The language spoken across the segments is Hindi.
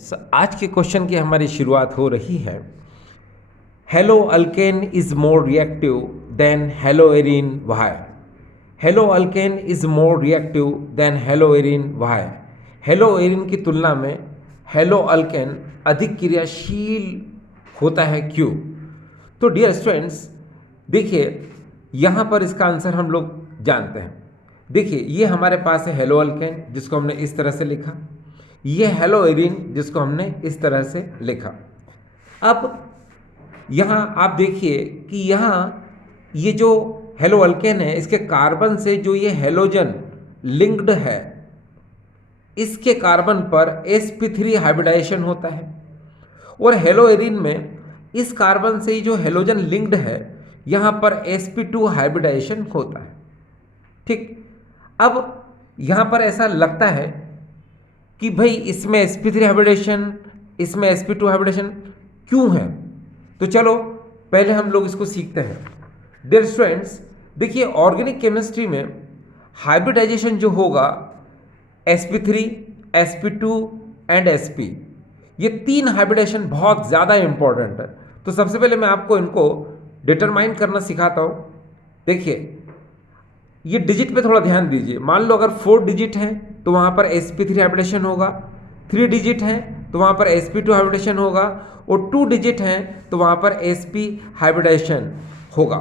आज के क्वेश्चन की हमारी शुरुआत हो रही है। Haloalkane is more reactive than haloarene why. Haloalkane is more reactive than haloarene why. Haloarene की तुलना में हेलो अल्केन अधिक क्रियाशील होता है, क्यों? तो डियर स्टूडेंट्स, देखिए यहाँ पर इसका आंसर हम लोग जानते हैं। देखिए ये हमारे पास है हेलो अल्केन, जिसको हमने इस तरह से लिखा। ये हेलो एरिन, जिसको हमने इस तरह से लिखा। अब यहाँ आप देखिए कि यहाँ ये जो हेलो अल्केन है, इसके कार्बन से जो ये हेलोजन लिंक्ड है, इसके कार्बन पर sp3 हाइब्रिडाइजेशन होता है। और हेलो एरिन में इस कार्बन से जो हेलोजन लिंक्ड है, यहाँ पर sp2 हाइब्रिडाइजेशन होता है। ठीक, अब यहाँ पर ऐसा लगता है कि भाई इसमें sp3 हाइब्रिडेशन, इसमें sp2 हाइब्रिडेशन क्यों है? तो चलो पहले हम लोग इसको सीखते हैं। डियर स्टूडेंट्स, देखिए ऑर्गेनिक केमिस्ट्री में हाइब्रिडाइजेशन जो होगा sp3, sp2 एंड sp, ये तीन हाइब्रिडेशन बहुत ज़्यादा इंपॉर्टेंट है। तो सबसे पहले मैं आपको इनको डिटरमाइन करना सिखाता हूँ। देखिए ये डिजिट पे थोड़ा ध्यान दीजिए। मान लो अगर 4 डिजिट है तो वहाँ पर sp3 हाइब्रिडेशन होगा, 3 डिजिट है तो वहाँ पर sp2 हाइब्रिडेशन होगा, और 2 डिजिट है तो वहाँ पर sp हाइब्रिडेशन होगा।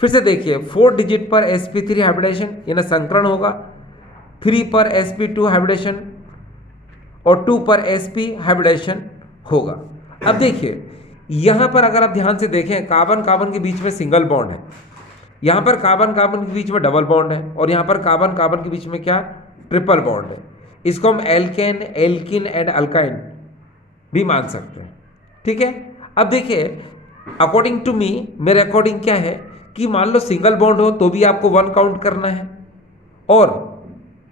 फिर से देखिए 4 डिजिट पर sp3 हाइब्रिडेशन यानी संकरण होगा, 3 पर sp2 हाइब्रिडेशन और 2 पर sp हाइब्रिडेशन होगा। अब देखिए यहाँ पर अगर आप ध्यान से देखें, कार्बन कार्बन के बीच में सिंगल बॉन्ड है, यहाँ पर कार्बन कार्बन के बीच में डबल बॉन्ड है, और यहाँ पर कार्बन कार्बन के बीच में क्या, ट्रिपल बॉन्ड है। इसको हम एल्केन, एल्किन एंड अल्काइन भी मान सकते हैं। ठीक है, अब देखिए अकॉर्डिंग टू मी, मेरे अकॉर्डिंग क्या है कि मान लो सिंगल बॉन्ड हो तो भी आपको 1 काउंट करना है, और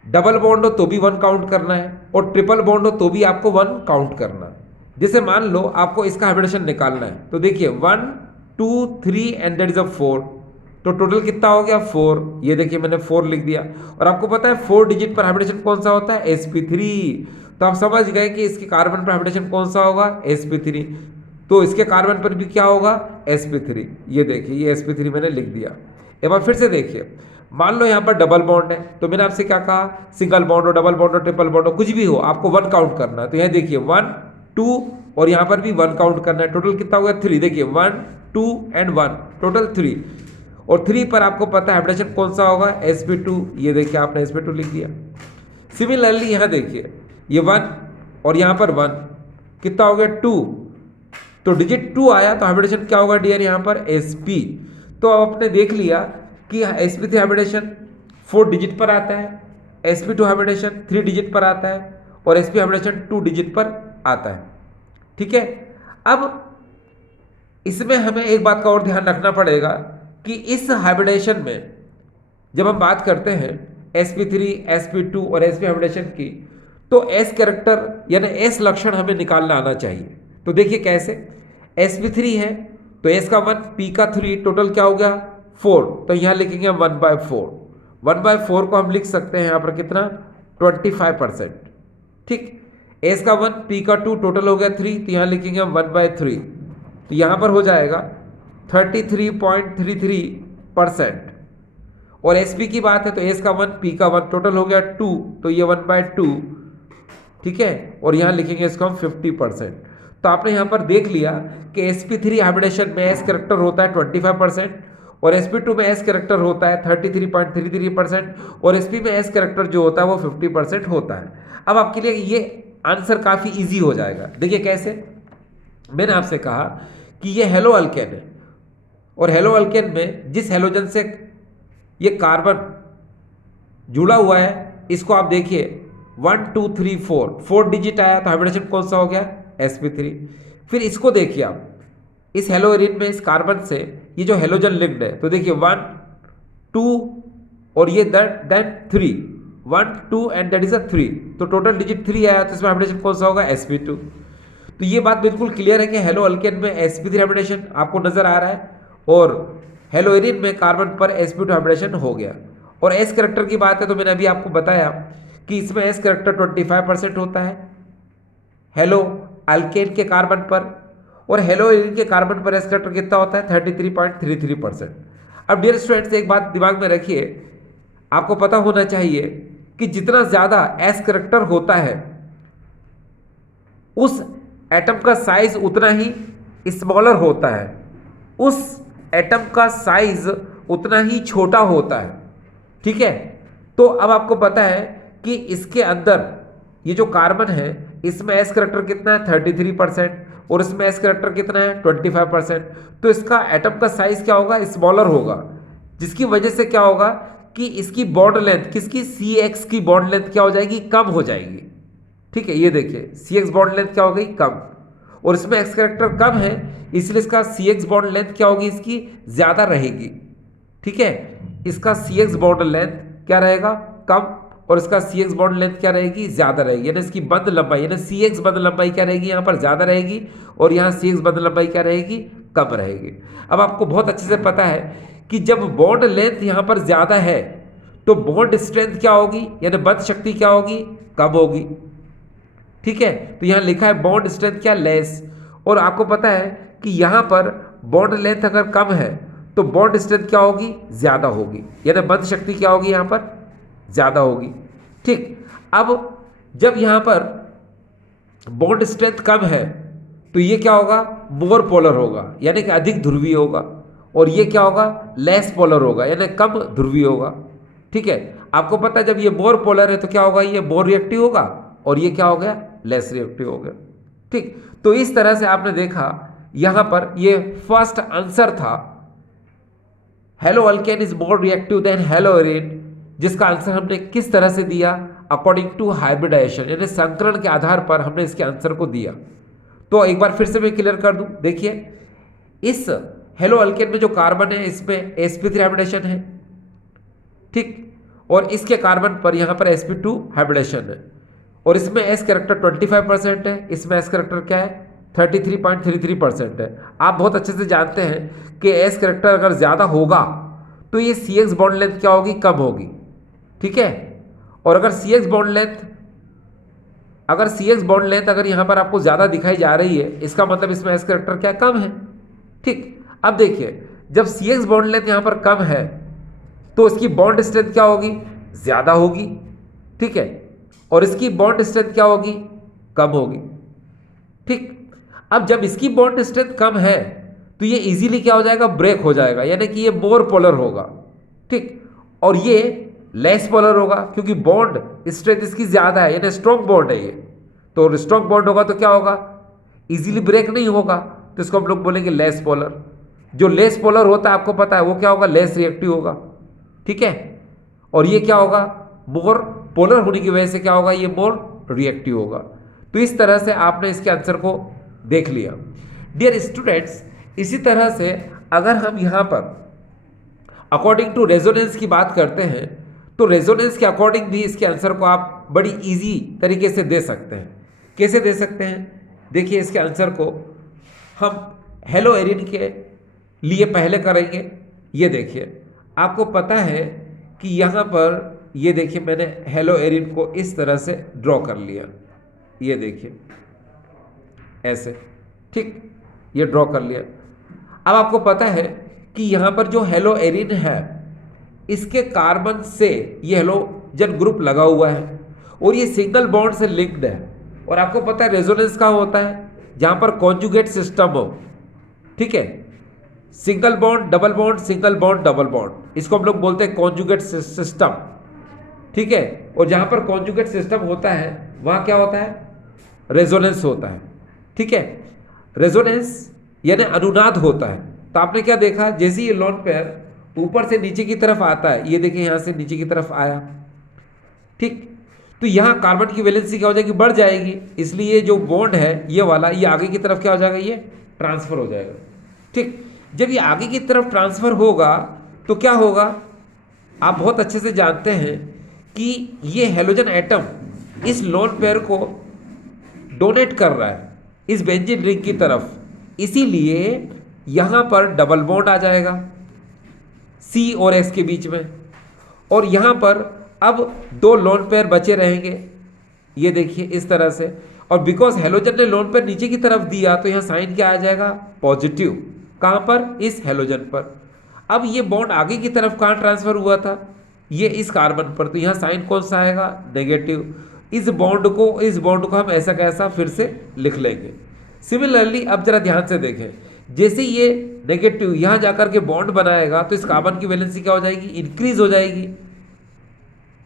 डबल बॉन्ड हो तो भी 1 काउंट करना है, और ट्रिपल बॉन्ड हो तो भी आपको 1 काउंट करना है। जैसे मान लो आपको इसका हाइब्रिडेशन निकालना है, तो देखिए 1 2 3 एंड दैट इज अ 4, तो टोटल कितना हो गया 4। ये देखिए मैंने 4 लिख दिया। और आपको पता है 4 डिजिट पर हाइब्रिडेशन कौन सा होता है, sp3। तो आप समझ गए कि इसके कार्बन पर हाइब्रिडेशन कौन सा होगा, sp3। तो इसके कार्बन पर भी क्या होगा, sp3। ये देखिए ये sp3 मैंने लिख दिया। एक बार फिर से देखिए, मान लो यहाँ पर डबल बॉन्ड है, तो मैंने आपसे क्या कहा, सिंगल बॉन्ड हो, डबल बॉन्ड हो, ट्रिपल बॉन्ड हो, कुछ भी हो, आपको 1 काउंट करना है। तो यहाँ देखिए 1 2 और यहाँ पर भी 1 काउंट करना है। टोटल कितना हो गया 3। देखिए 1 2 एंड 1, टोटल 3। और 3 पर आपको पता है हाइब्रिडेशन कौन सा होगा, sp2। ये देखिए आपने sp2 लिख दिया। सिमिलरली यहाँ देखिए ये 1 और यहाँ पर 1, कितना हो गया 2। तो डिजिट 2 आया तो हाइब्रिडेशन क्या होगा डियर, यहाँ पर sp। तो आपने देख लिया कि sp3 हाइब्रिडेशन 4 डिजिट पर आता है, sp2 हाइब्रिडेशन 3 डिजिट पर आता है, और sp हाइब्रिडेशन 2 डिजिट पर आता है। ठीक है, अब इसमें हमें एक बात का और ध्यान रखना पड़ेगा कि इस हाइब्रिडेशन में जब हम बात करते हैं sp3, sp2 और sp हाइब्रिडेशन की, तो s कैरेक्टर यानी s लक्षण हमें निकालना आना चाहिए। तो देखिए कैसे, sp3 है तो s का 1, p का 3, टोटल क्या हो गया 4। तो यहाँ लिखेंगे 1/4। 1/4 को हम लिख सकते हैं यहाँ पर कितना, 25%। ठीक, s का 1, p का 2, टोटल हो गया 3, तो यहाँ लिखेंगे 1/3। तो यहाँ पर हो जाएगा 33.33%। और sp की बात है तो s का 1, p का 1, टोटल हो गया 2, तो ये 1/2। ठीक है, और यहाँ लिखेंगे इसको हम 50%। तो आपने यहाँ पर देख लिया कि sp3 हाइब्रिडेशन में s कैरेक्टर होता है 25%, और sp2 में s कैरेक्टर होता है 33.33%, और sp में s कैरेक्टर जो होता है वो 50% होता है। अब आपके लिए ये आंसर काफ़ी ईजी हो जाएगा। देखिए कैसे, मैंने आपसे कहा कि ये हेलो अल्केन है, और हेलो अल्केन में जिस हेलोजन से ये कार्बन जुड़ा हुआ है, इसको आप देखिए 1 2 3 4 डिजिट आया तो हाइब्रिडेशन कौन सा हो गया, sp3। फिर इसको देखिए आप, इस हेलो एरिन में इस कार्बन से ये जो हेलोजन लिंक्ड है, तो देखिए 1 2 और ये then 3, 1 2 and that is a 3, तो टोटल डिजिट 3 आया तो इसमें हाइब्रिडेशन कौन सा होगा, sp2। तो ये बात बिल्कुल क्लियर है कि हेलो अल्केन में sp3 हाइब्रिडेशन आपको नजर आ रहा है, और हेलो एरिन में कार्बन पर sp2 हाइब्रिडेशन हो गया। और s कैरेक्टर की बात है तो मैंने अभी आपको बताया कि इसमें s कैरेक्टर 25% होता है, हेलो अल्केन के कार्बन पर, और हेलो एरिन के कार्बन पर एस करेक्टर कितना होता है 33.33%। अब डियर स्टूडेंट्स एक बात दिमाग में रखिए, आपको पता होना चाहिए कि जितना ज़्यादा एस करेक्टर होता है उस एटम का साइज उतना ही स्मॉलर होता है, उस एटम का साइज उतना ही छोटा होता है। ठीक है, तो अब आपको पता है कि इसके अंदर ये जो कार्बन है इसमें एस करेक्टर कितना है 33% और इसमें एस करेक्टर कितना है 25%। तो इसका एटम का साइज क्या होगा, स्मॉलर होगा, जिसकी वजह से क्या होगा कि इसकी बॉन्ड लेंथ, किसकी CX की बॉन्ड लेंथ क्या हो जाएगी, कम हो जाएगी। ठीक है, ये देखिए CX बॉन्ड लेंथ क्या हो गई, कम, और इसमें एक्स करेक्टर कम है इसलिए इसका CX बॉन्ड लेंथ क्या होगी, इसकी ज्यादा रहेगी। ठीक है, इसका CX बॉन्ड लेंथ क्या रहेगा, कम, और इसका CX बॉन्ड लेंथ क्या रहेगी, ज्यादा रहेगी। यानी इसकी बंध लंबाई यानी CX बंध लंबाई क्या रहेगी, यहाँ पर ज्यादा रहेगी, और यहाँ CX बंध लंबाई क्या रहेगी, कम रहेगी। अब आपको बहुत अच्छे से पता है कि जब बॉन्ड लेंथ यहाँ पर ज्यादा है तो बॉन्ड स्ट्रेंथ क्या होगी, यानी बंध शक्ति क्या होगी, कम होगी। ठीक है, तो यहाँ लिखा है बॉन्ड स्ट्रेंथ क्या, लेस, और आपको पता है कि यहाँ पर बॉन्ड लेंथ अगर कम है तो बॉन्ड स्ट्रेंथ क्या होगी, ज्यादा होगी, यानी बंध शक्ति क्या होगी, यहाँ पर ज्यादा होगी। ठीक, अब जब यहाँ पर बॉन्ड स्ट्रेंथ कम है तो ये क्या होगा, मोर पोलर होगा, यानी कि अधिक ध्रुवीय होगा, और ये क्या होगा, लेस पोलर होगा, यानी कम ध्रुवीय होगा। ठीक है, आपको पता है जब ये मोर पोलर है तो क्या होगा, ये मोर रिएक्टिव होगा, और ये क्या हो गया, लेस रिएक्टिव हो गया। ठीक, तो इस तरह से आपने देखा यहां पर ये फर्स्ट आंसर था, hello alkane is more reactive than hello Erin, जिसका आंसर हमने किस तरह से दिया, अकॉर्डिंग टू हाइब्रिडाइजेशन, यानी संकरण के आधार पर हमने इसके आंसर को दिया। तो एक बार फिर से मैं क्लियर कर दूं, देखिए इस हेलो अल्केन में जो कार्बन है इसमें sp3 हाइब्रिडेशन है, ठीक, और इसके कार्बन पर यहां पर sp2 हाइब्रिडेशन है, और इसमें एस करेक्टर 25% है, इसमें एस करेक्टर क्या है 33.33% है। आप बहुत अच्छे से जानते हैं कि एस करेक्टर अगर ज़्यादा होगा तो ये CX बॉन्ड लेंथ क्या होगी, कम होगी। ठीक है, और अगर CX बॉन्ड लेंथ अगर यहाँ पर आपको ज़्यादा दिखाई जा रही है, इसका मतलब इसमें एस करेक्टर क्या कम है। ठीक, अब देखिए जब CX बॉन्ड लेंथ यहाँ पर कम है तो इसकी बॉन्ड स्ट्रेंथ क्या होगी, ज़्यादा होगी। ठीक है, और इसकी बॉन्ड स्ट्रेंथ क्या होगी, कम होगी। ठीक, अब जब इसकी बॉन्ड स्ट्रेंथ कम है तो ये इजीली क्या हो जाएगा, ब्रेक हो जाएगा, यानी कि ये मोर पोलर होगा। ठीक, और ये लेस पोलर होगा क्योंकि बॉन्ड स्ट्रेंथ इसकी ज्यादा है, यानी स्ट्रॉन्ग बॉन्ड है ये, तो स्ट्रॉन्ग बॉन्ड होगा तो क्या होगा, इजीली ब्रेक नहीं होगा, तो इसको हम लोग बोलेंगे लेस पोलर। जो लेस पोलर होता है आपको पता है वो क्या होगा, लेस रिएक्टिव होगा। ठीक है, और ये क्या होगा, मोर पोलर होने की वजह से क्या होगा, ये मोर रिएक्टिव होगा। तो इस तरह से आपने इसके आंसर को देख लिया। डियर स्टूडेंट्स, इसी तरह से अगर हम यहाँ पर अकॉर्डिंग टू रेजोनेंस की बात करते हैं तो रेजोनेंस के अकॉर्डिंग भी इसके आंसर को आप बड़ी इजी तरीके से दे सकते हैं। कैसे दे सकते हैं, देखिए इसके आंसर को हम हेलो एरिन के लिए पहले करेंगे। ये देखिए आपको पता है कि यहाँ पर ये देखिए मैंने हेलो एरिन को इस तरह से ड्रॉ कर लिया, ये देखिए ऐसे, ठीक, ये ड्रॉ कर लिया। अब आपको पता है कि यहाँ पर जो हेलो एरिन है इसके कार्बन से ये हेलोजन ग्रुप लगा हुआ है और ये सिंगल बॉन्ड से लिंक्ड है, और आपको पता है रेजोनेंस कहाँ होता है, जहाँ पर कॉन्जुगेट सिस्टम हो। ठीक है, single bond double bond, single bond double bond, इसको हम लोग बोलते हैं कॉन्जुगेट सिस्टम। ठीक है, और जहाँ पर कॉन्जुगेट सिस्टम होता है वहाँ क्या होता है, रेजोनेंस होता है। ठीक है, रेजोनेंस यानी अनुनाद होता है। तो आपने क्या देखा, जैसे ये लोन पेयर ऊपर से नीचे की तरफ आता है, ये देखिए यहाँ से नीचे की तरफ आया, ठीक, तो यहाँ कार्बन की वैलेंसी क्या हो जाएगी, बढ़ जाएगी, इसलिए जो बॉन्ड है ये वाला ये आगे की तरफ क्या हो जाएगा, ये ट्रांसफर हो जाएगा। ठीक, जब ये आगे की तरफ ट्रांसफर होगा तो क्या होगा, आप बहुत अच्छे से जानते हैं कि ये हेलोजन एटम इस लोन पेयर को डोनेट कर रहा है इस बेंजीन रिंग की तरफ, इसीलिए यहाँ पर डबल बॉन्ड आ जाएगा C और S के बीच में, और यहाँ पर अब दो लोन पेयर बचे रहेंगे, ये देखिए इस तरह से, और बिकॉज हेलोजन ने लोन पेयर नीचे की तरफ दिया तो यहाँ साइन क्या आ जाएगा, पॉजिटिव। कहाँ पर, इस हेलोजन पर। अब ये बॉन्ड आगे की तरफ कहाँ ट्रांसफर हुआ था, ये इस कार्बन पर, तो यहाँ साइन कौन सा आएगा, नेगेटिव। इस बॉन्ड को हम ऐसा कैसा फिर से लिख लेंगे। सिमिलरली अब जरा ध्यान से देखें, जैसे ये नेगेटिव यहाँ जाकर के बॉन्ड बनाएगा तो इस कार्बन की वैलेंसी क्या हो जाएगी, इंक्रीज हो जाएगी।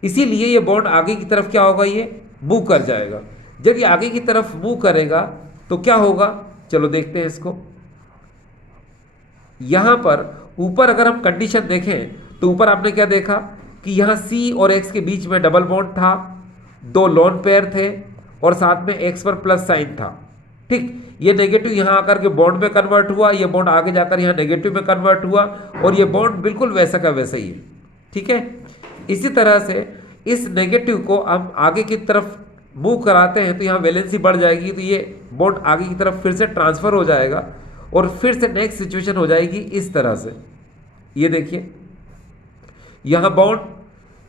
इसीलिए ये बॉन्ड आगे की तरफ क्या होगा, ये मूव कर जाएगा। जब ये आगे की तरफ मूव करेगा तो क्या होगा, चलो देखते हैं इसको। यहां पर ऊपर अगर हम कंडीशन देखें तो ऊपर आपने क्या देखा कि यहां C और X के बीच में डबल बॉन्ड था, दो लोन पेयर थे और साथ में X पर प्लस साइन था। ठीक, ये नेगेटिव यहां आकर के बॉन्ड में कन्वर्ट हुआ, ये बॉन्ड आगे जाकर यहां नेगेटिव में कन्वर्ट हुआ और ये बॉन्ड बिल्कुल वैसा का वैसा ही है। ठीक है, इसी तरह से इस नेगेटिव को हम आगे की तरफ मूव कराते हैं तो यहाँ वैलेंसी बढ़ जाएगी, तो ये बॉन्ड आगे की तरफ फिर से ट्रांसफर हो जाएगा और फिर से नेक्स्ट सिचुएशन हो जाएगी इस तरह से। ये देखिए, यहाँ बॉन्ड,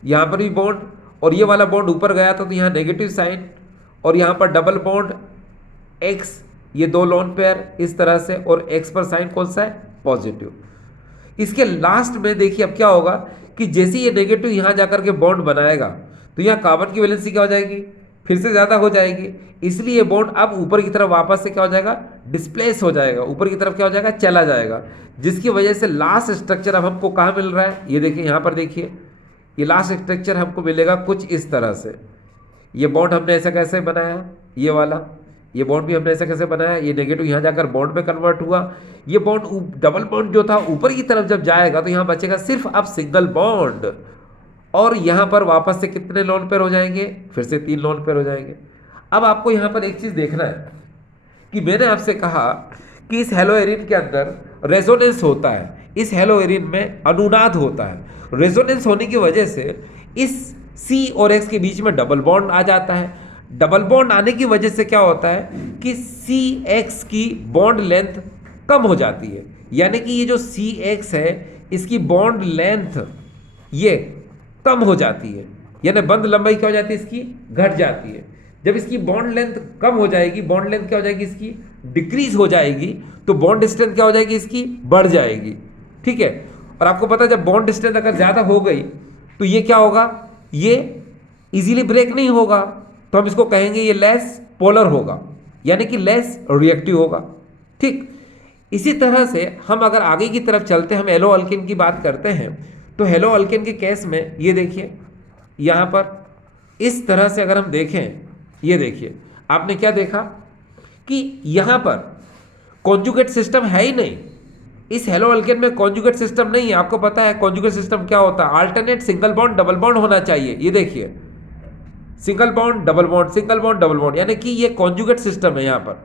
यहाँ पर भी बॉन्ड और ये वाला बॉन्ड ऊपर गया था तो यहाँ नेगेटिव साइन और यहाँ पर डबल बॉन्ड X, ये दो लोन पेयर इस तरह से और X पर साइन कौन सा है, पॉजिटिव। इसके लास्ट में देखिए अब क्या होगा कि जैसे ये नेगेटिव यहाँ जाकर के बॉन्ड बनाएगा तो यहाँ कार्बन की वैलेंसी क्या हो जाएगी, फिर से ज़्यादा हो जाएगी। इसलिए ये बॉन्ड अब ऊपर की तरफ वापस से क्या हो जाएगा, डिस्प्लेस हो जाएगा, ऊपर की तरफ क्या हो जाएगा, चला जाएगा, जिसकी वजह से लास्ट स्ट्रक्चर अब हमको कहाँ मिल रहा है, ये देखिए यहाँ पर देखिए, ये लास्ट स्ट्रक्चर हमको मिलेगा कुछ इस तरह से। ये बॉन्ड हमने ऐसा कैसे बनाया, ये वाला, ये बॉन्ड भी हमने ऐसा कैसे बनाया, ये नेगेटिव यहाँ जाकर बॉन्ड में कन्वर्ट हुआ, ये बॉन्ड डबल बॉन्ड जो था ऊपर की तरफ जब जाएगा तो यहाँ बचेगा सिर्फ अब सिंगल बॉन्ड और यहाँ पर वापस से कितने लोन पेयर हो जाएंगे, फिर से 3 लोन पेयर हो जाएंगे। अब आपको यहाँ पर एक चीज़ देखना है कि मैंने आपसे कहा कि इस हेलोएरिन के अंदर रेजोनेंस होता है, इस हेलोएरिन में अनुनाद होता है। रेजोनेंस होने की वजह से इस C और X के बीच में डबल बॉन्ड आ जाता है। डबल बॉन्ड आने की वजह से क्या होता है कि CX की बॉन्ड लेंथ कम हो जाती है, यानी कि ये जो CX है इसकी बॉन्ड लेंथ ये कम हो जाती है, यानी बंद लंबाई क्या हो जाती है, इसकी घट जाती है। जब इसकी बॉन्ड लेंथ कम हो जाएगी, बॉन्ड लेंथ क्या हो जाएगी, इसकी डिक्रीज हो जाएगी, तो बॉन्ड डिस्टेंस क्या हो जाएगी, इसकी बढ़ जाएगी। ठीक है, और आपको पता है जब बॉन्ड डिस्टेंस अगर ज़्यादा हो गई तो ये क्या होगा, ये इजीली ब्रेक नहीं होगा, तो हम इसको कहेंगे ये लेस पोलर होगा, यानी कि लेस रिएक्टिव होगा। ठीक, इसी तरह से हम अगर आगे की तरफ चलते हम एलो अल्केन की बात करते हैं तो हेलो अल्केन के केस में ये देखिए, यहाँ पर इस तरह से अगर हम देखें, ये देखिए आपने क्या देखा कि यहाँ पर कॉन्जुगेट सिस्टम है ही नहीं, इस हेलो अल्केन में कॉन्जुगेट सिस्टम नहीं है। आपको पता है कॉन्जुगेट सिस्टम क्या होता है, alternate single bond double bond होना चाहिए। ये देखिए single bond double bond, single bond double bond, यानी कि ये कॉन्जुगेट सिस्टम है यहाँ पर।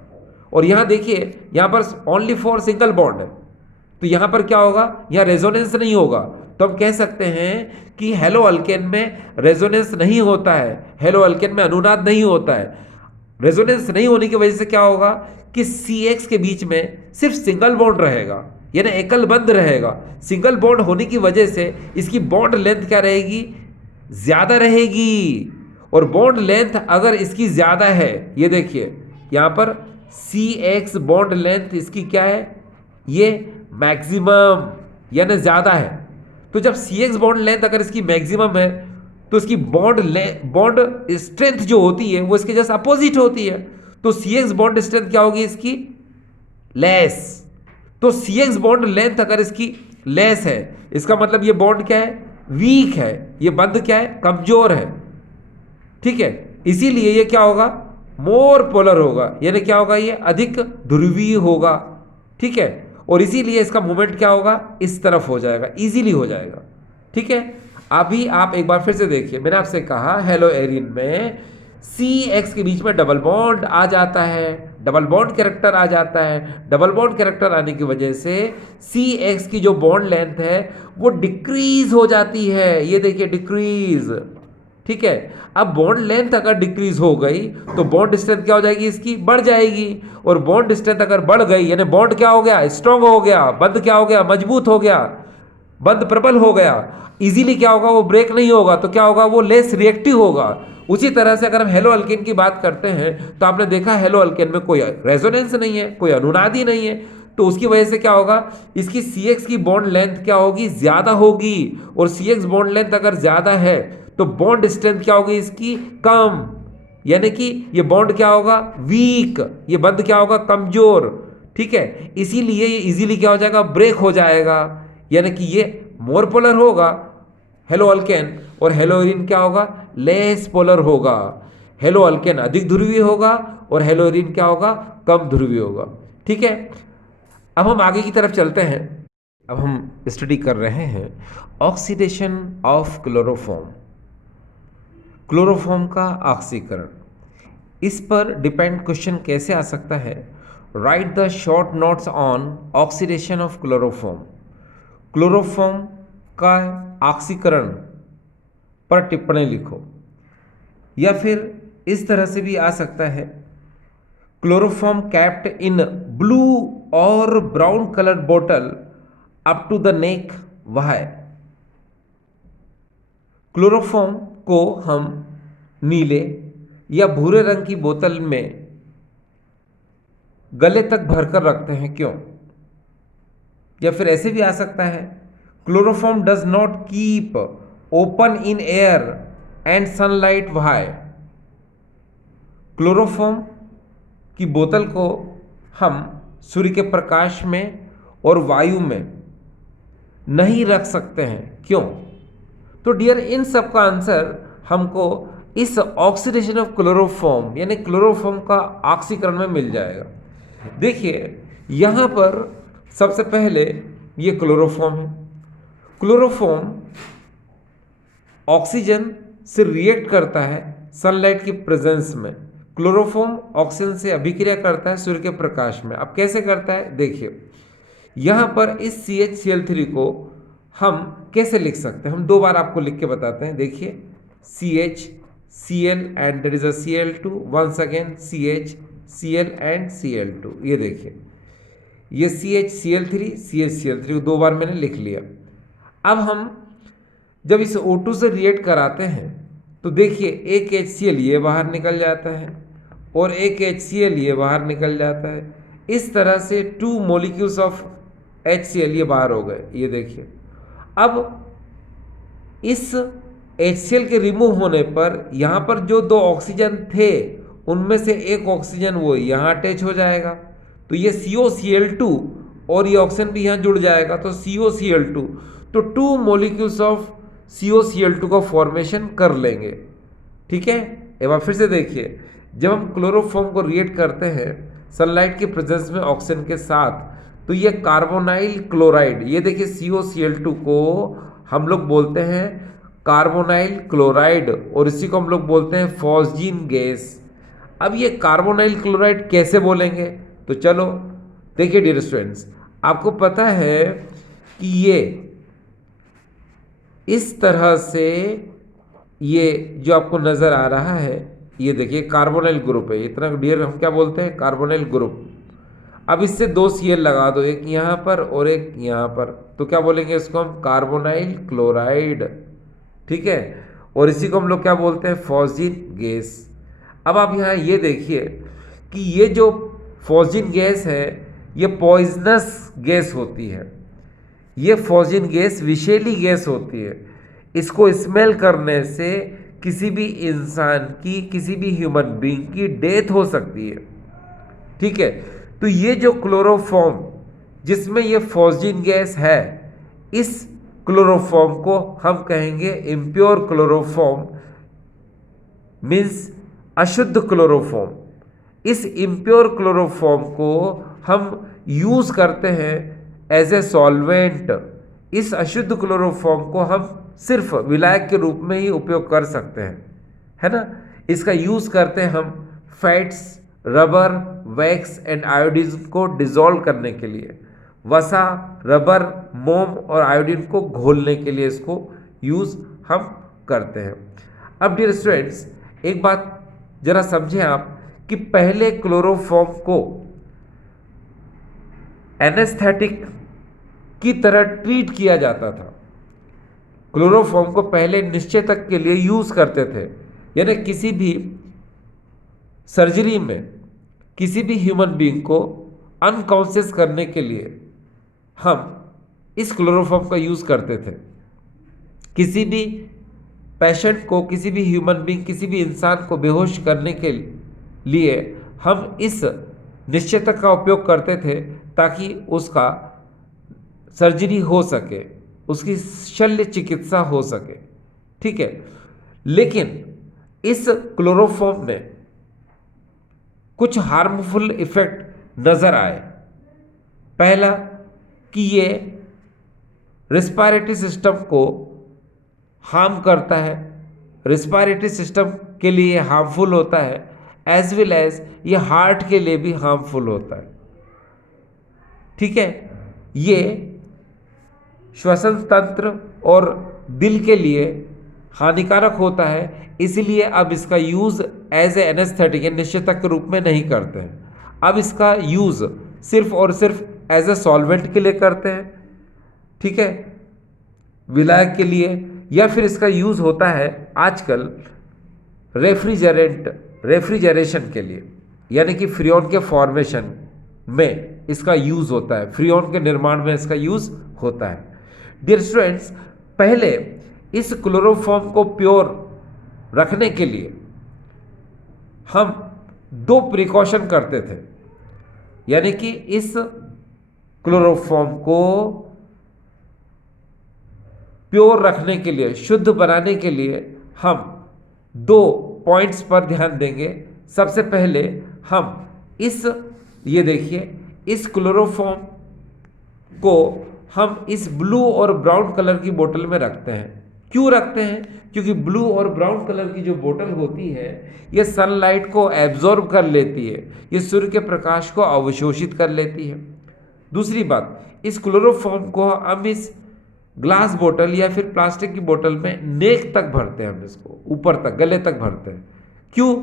और यहाँ देखिए यहाँ पर ओनली फॉर सिंगल बॉन्ड है, तो यहाँ पर क्या होगा, यहाँ रेजोनेंस नहीं होगा। तो हम कह सकते हैं कि हेलो अल्केन में रेजोनेंस नहीं होता है, हेलो अल्केन में अनुनाद नहीं होता है। रेजोनेंस नहीं होने की वजह से क्या होगा कि CX के बीच में सिर्फ सिंगल बॉन्ड रहेगा, यानी एकल बंद रहेगा। सिंगल बॉन्ड होने की वजह से इसकी बॉन्ड लेंथ क्या रहेगी, ज़्यादा रहेगी। और बॉन्ड लेंथ अगर इसकी ज़्यादा है, ये देखिए यहाँ पर CX बॉन्ड लेंथ इसकी क्या है, ये मैक्सिमम यानी ज़्यादा है। तो जब CX बॉन्ड लेंथ अगर इसकी मैक्सिमम है तो इसकी बॉन्ड स्ट्रेंथ जो होती है वो इसके जस्ट अपोजिट होती है। तो CX बॉन्ड स्ट्रेंथ क्या होगी इसकी, लेस। तो CX बॉन्ड लेंथ अगर इसकी लेस है, इसका मतलब ये बॉन्ड क्या है, वीक है, ये बंध क्या है, कमजोर है। ठीक है, इसीलिए ये क्या होगा, मोर पोलर होगा, यानी क्या होगा, ये अधिक ध्रुवीय होगा। ठीक है, और इसीलिए इसका मूवमेंट क्या होगा, इस तरफ हो जाएगा, इजीली हो जाएगा। ठीक है, अभी आप एक बार फिर से देखिए, मैंने आपसे कहा हेलो एरिन में CX के बीच में डबल बॉन्ड आ जाता है, डबल बॉन्ड कैरेक्टर आ जाता है। डबल बॉन्ड कैरेक्टर आने की वजह से CX की जो बॉन्ड लेंथ है वो डिक्रीज हो जाती है, ये देखिए डिक्रीज। ठीक है, अब बॉन्ड लेंथ अगर डिक्रीज हो गई तो बॉन्ड डिस्टेंस क्या हो जाएगी, इसकी बढ़ जाएगी। और बॉन्ड डिस्टेंस अगर बढ़ गई यानी बॉन्ड क्या हो गया, स्ट्रांग हो गया, बंध क्या हो गया, मजबूत हो गया। बंद प्रबल हो गया, इजीली क्या होगा, वो ब्रेक नहीं होगा, तो क्या होगा, वो लेस रिएक्टिव होगा। उसी तरह से अगर हम हेलो अल्केन की बात करते हैं तो आपने देखा हेलो अल्केन में कोई रेजोनेंस नहीं है, कोई अनुनादी नहीं है, तो उसकी वजह से क्या होगा, इसकी सी एक्स की बॉन्ड लेंथ क्या होगी, ज्यादा होगी। और सी एक्स बॉन्ड लेंथ अगर ज्यादा है तो बॉन्ड स्ट्रेंथ क्या होगी इसकी, कम। यानी कि ये बॉन्ड क्या होगा, वीक, ये बंध क्या होगा, कमजोर। ठीक है, इसीलिए ये इजीली क्या हो जाएगा, ब्रेक हो जाएगा। यानी कि ये मोर पोलर होगा हेलो अल्केन, और हेलोइरिन क्या होगा, लेस पोलर होगा। हेलो अल्केन अधिक ध्रुवीय होगा और हेलोइरिन क्या होगा, कम ध्रुवीय होगा। ठीक है, अब हम आगे की तरफ चलते हैं। अब हम स्टडी कर रहे हैं ऑक्सीडेशन ऑफ क्लोरोफॉर्म, क्लोरोफॉर्म का ऑक्सीकरण। इस पर डिपेंड क्वेश्चन कैसे आ सकता है, right the short notes on oxidation of chloroform, chloroform का ऑक्सीकरण पर टिप्पणी लिखो। या फिर इस तरह से भी आ सकता है, क्लोरोफॉर्म कैप्ट इन ब्लू और ब्राउन कलर बोतल up to the neck why. Chloroform को हम नीले या भूरे रंग की बोतल में गले तक भरकर रखते हैं, क्यों। या फिर ऐसे भी आ सकता है, chloroform does not keep open in air and sunlight why. Chloroform की बोतल को हम सूर्य के प्रकाश में और वायु में नहीं रख सकते हैं, क्यों। तो डियर, इन सब का आंसर हमको इस ऑक्सीडेशन ऑफ क्लोरोफॉर्म यानी क्लोरोफॉर्म का ऑक्सीकरण में मिल जाएगा। देखिए यहाँ पर सबसे पहले ये क्लोरोफॉर्म है। क्लोरोफॉर्म ऑक्सीजन से रिएक्ट करता है सनलाइट की प्रेजेंस में। क्लोरोफॉर्म ऑक्सीजन से अभिक्रिया करता है सूर्य के प्रकाश में। अब कैसे करता है, देखिए यहाँ पर इस CH Cl3 को हम कैसे लिख सकते हैं, हम दो बार आपको लिख के बताते हैं। देखिए CHCl and there is a Cl2, once again CHCl and Cl2। ये देखिए ये CHCl3 को दो बार मैंने लिख लिया। अब हम जब इसे O2 से रिएक्ट कराते हैं तो देखिए एक HCl ये बाहर निकल जाता है और एक HCl ये बाहर निकल जाता है। इस तरह से 2 मॉलिक्यूल्स ऑफ HCl ये बाहर हो गए। ये देखिए अब इस HCl के रिमूव होने पर यहाँ पर जो दो ऑक्सीजन थे उनमें से एक ऑक्सीजन वो यहाँ अटैच हो जाएगा, तो ये COCl2 और ये ऑक्सीजन भी यहाँ जुड़ जाएगा, तो COCl2, तो 2 मॉलिक्यूल्स ऑफ COCl2 का फॉर्मेशन कर लेंगे। ठीक है, एक बार फिर से देखिए, जब हम क्लोरोफॉर्म को रिएक्ट करते हैं सनलाइट के प्रेजेंस में ऑक्सीजन के साथ, तो ये कार्बोनाइल क्लोराइड, ये देखिए COCl2 को हम लोग बोलते हैं कार्बोनाइल क्लोराइड और इसी को हम लोग बोलते हैं फॉस्जीन गैस। अब ये कार्बोनाइल क्लोराइड कैसे बोलेंगे, तो चलो देखिए डियर स्टूडेंट्स, आपको पता है कि ये इस तरह से ये जो आपको नज़र आ रहा है, ये देखिए कार्बोनाइल ग्रुप है। इतना डियर हम क्या बोलते हैं, कार्बोनाइल ग्रुप। अब इससे 2 Cl लगा दो, एक यहाँ पर और एक यहाँ पर, तो क्या बोलेंगे इसको हम, कार्बोनाइल क्लोराइड। ठीक है, और इसी को हम लोग क्या बोलते हैं, फॉस्जीन गैस। अब आप यहाँ ये देखिए कि ये जो फॉस्जीन गैस है ये पॉइजनस गैस होती है। ये फॉस्जीन गैस विषैली गैस होती है। इसको स्मेल करने से किसी भी इंसान की, किसी भी ह्यूमन बीइंग की डेथ हो सकती है। ठीक है, तो ये जो क्लोरोफॉर्म जिसमें ये फॉस्जीन गैस है, इस क्लोरोफॉर्म को हम कहेंगे इम्प्योर क्लोरोफॉर्म, मीन्स अशुद्ध क्लोरोफॉर्म। इस इम्प्योर क्लोरोफॉर्म को हम यूज करते हैं एज ए सॉल्वेंट। इस अशुद्ध क्लोरोफॉर्म को हम सिर्फ विलायक के रूप में ही उपयोग कर सकते हैं, है ना। इसका यूज करते हैं हम fats, rubber, wax and iodine को डिसॉल्व करने के लिए, वसा, रबर, मोम और आयोडीन को घोलने के लिए इसको यूज हम करते हैं। अब डियर स्टूडेंट्स, एक बात जरा समझें आप कि पहले क्लोरोफॉर्म को एनेस्थेटिक की तरह ट्रीट किया जाता था। क्लोरोफॉर्म को पहले निश्चय तक के लिए यूज करते थे, यानी किसी भी सर्जरी में किसी भी ह्यूमन बीइंग को अनकॉन्शियस करने के लिए हम इस क्लोरोफॉर्म का यूज करते थे। किसी भी पेशेंट को, किसी भी ह्यूमन बीइंग, किसी भी इंसान को बेहोश करने के लिए हम इस निश्चेतक का उपयोग करते थे ताकि उसका सर्जरी हो सके, उसकी शल्य चिकित्सा हो सके। ठीक है, लेकिन इस क्लोरोफॉर्म में कुछ हार्मफुल इफेक्ट नजर आए। पहला कि ये रिस्पायरेटरी सिस्टम को हार्म करता है, रिस्पायरेटरी सिस्टम के लिए हार्मफुल होता है, एज वेल एज ये हार्ट के लिए भी हार्मफुल होता है। ठीक है, ये श्वसन तंत्र और दिल के लिए हानिकारक होता है, इसलिए अब इसका यूज एज ए एनेस्थेटिक निश्चेतक के रूप में नहीं करते हैं। अब इसका यूज सिर्फ और सिर्फ एज ए सॉल्वेंट के लिए करते हैं। ठीक है, विलायक के लिए, या फिर इसका यूज होता है आजकल रेफ्रिजरेशन के लिए, यानी कि फ्रियोन के फॉर्मेशन में इसका यूज होता है, फ्रियोन के निर्माण में इसका यूज होता है। डियर स्टूडेंट्स, पहले इस क्लोरोफॉर्म को प्योर रखने के लिए हम दो प्रिकॉशन करते थे, यानी कि इस क्लोरोफॉर्म को प्योर रखने के लिए, शुद्ध बनाने के लिए हम दो पॉइंट्स पर ध्यान देंगे। सबसे पहले हम ये देखिए, इस क्लोरोफॉर्म को हम इस ब्लू और ब्राउन कलर की बोतल में रखते हैं। क्यों रखते हैं? क्योंकि ब्लू और ब्राउन कलर की जो बोतल होती है ये सनलाइट को एब्जॉर्ब कर लेती है, ये सूर्य के प्रकाश को अवशोषित कर लेती है। दूसरी बात, इस क्लोरोफॉर्म को हम इस ग्लास बोतल या फिर प्लास्टिक की बोतल में नेक तक भरते हैं, हम इसको ऊपर तक, गले तक भरते हैं। क्यों?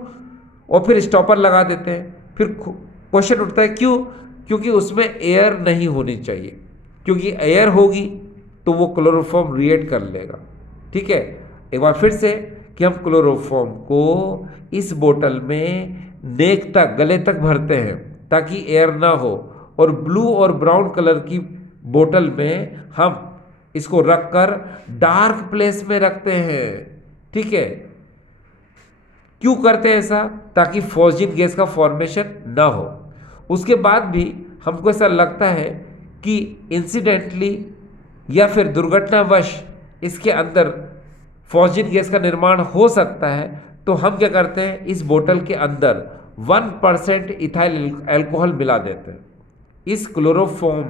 और फिर स्टॉपर लगा देते हैं। फिर क्वेश्चन उठता है क्यों? क्योंकि उसमें एयर नहीं होनी चाहिए, क्योंकि एयर होगी तो वो क्लोरोफॉर्म रिएक्ट कर लेगा। ठीक है, एक बार फिर से कि हम क्लोरोफॉर्म को इस बोतल में नेक तक, गले तक भरते हैं ताकि एयर ना हो, और ब्लू और ब्राउन कलर की बोतल में हम इसको रखकर डार्क प्लेस में रखते हैं। ठीक है, क्यों करते हैं ऐसा? ताकि फॉस्जिन गैस का फॉर्मेशन ना हो। उसके बाद भी हमको ऐसा लगता है कि इंसिडेंटली या फिर दुर्घटनावश इसके अंदर फॉस्जिन गैस का निर्माण हो सकता है, तो हम क्या करते हैं, इस बोतल के अंदर 1% इथाइल अल्कोहल मिला देते हैं। इस क्लोरोफॉर्म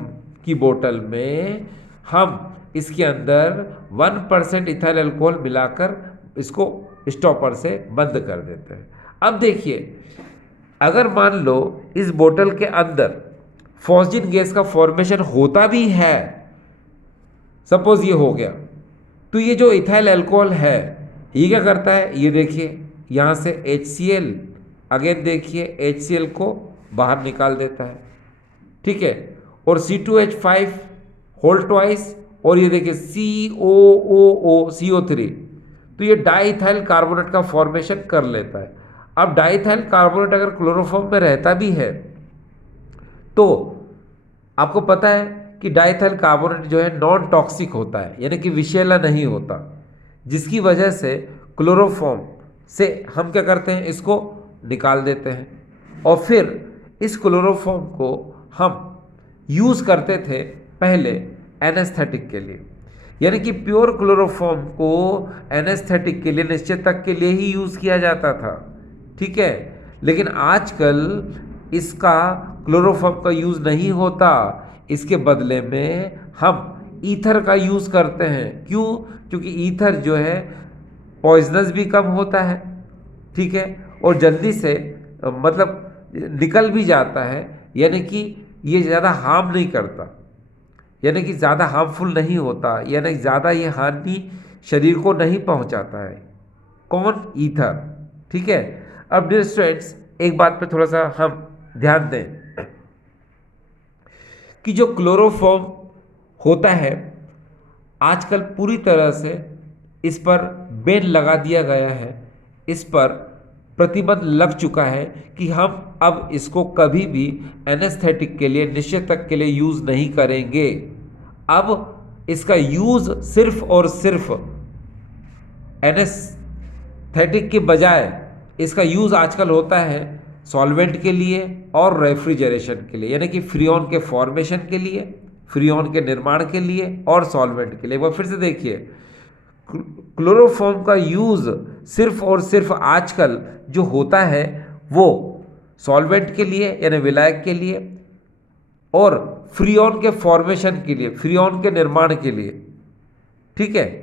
की बोतल में हम इसके अंदर 1% इथाइल अल्कोहल मिलाकर इसको स्टॉपर से बंद कर देते हैं। अब देखिए, अगर मान लो इस बोतल के अंदर फॉस्जिन गैस का फॉर्मेशन होता भी है, सपोज ये हो गया, तो ये जो इथाइल अल्कोहल है ये क्या करता है, ये देखिए यहाँ से HCl, अगेन देखिए HCl को बाहर निकाल देता है। ठीक है, और C2H5 होल ट्वाइस, और ये देखिए CO3, तो ये डाइइथाइल कार्बोनेट का फॉर्मेशन कर लेता है। अब डाइइथाइल कार्बोनेट अगर क्लोरोफॉर्म में रहता भी है तो आपको पता है कि डाइइथाइल कार्बोनेट जो है नॉन टॉक्सिक होता है, यानी कि विषैला नहीं होता, जिसकी वजह से क्लोरोफॉर्म से हम क्या करते हैं, इसको निकाल देते हैं। और फिर इस क्लोरोफॉर्म को हम यूज़ करते थे पहले एनेस्थेटिक के लिए, यानी कि प्योर क्लोरोफॉर्म को एनेस्थेटिक के लिए, निश्चेतक के लिए ही यूज़ किया जाता था। ठीक है, लेकिन आजकल इसका क्लोरोफॉर्म का यूज़ नहीं होता, इसके बदले में हम ईथर का यूज़ करते हैं। क्यों? क्योंकि ईथर जो है पॉइजनस भी कम होता है। ठीक है, और जल्दी से मतलब निकल भी जाता है, यानी कि ये ज़्यादा हार्म नहीं करता, यानी कि ज़्यादा हार्मफुल नहीं होता, यानी ज़्यादा ये हानि शरीर को नहीं पहुंचाता है। कौन? ईथर। ठीक है, अब डियर स्टूडेंट्स, एक बात पे थोड़ा सा हम ध्यान दें कि जो क्लोरोफॉर्म होता है, आजकल पूरी तरह से इस पर बैन लगा दिया गया है, इस पर प्रतिबंध लग चुका है कि हम अब इसको कभी भी एनेस्थेटिक के लिए निश्चित तक के लिए यूज़ नहीं करेंगे। अब इसका यूज़ सिर्फ और सिर्फ एनेस्थेटिक के बजाय इसका यूज़ आजकल होता है सॉल्वेंट के लिए और रेफ्रिजरेशन के लिए, यानी कि फ्रीऑन के फॉर्मेशन के लिए, फ्रीऑन के निर्माण के लिए और सॉल्वेंट के लिए। वो फिर से देखिए, क्लोरोफॉर्म का यूज़ सिर्फ और सिर्फ आजकल जो होता है वो सॉल्वेंट के लिए यानी विलायक के लिए और फ्रीऑन के फॉर्मेशन के लिए, फ्रीऑन के निर्माण के लिए, ठीक है।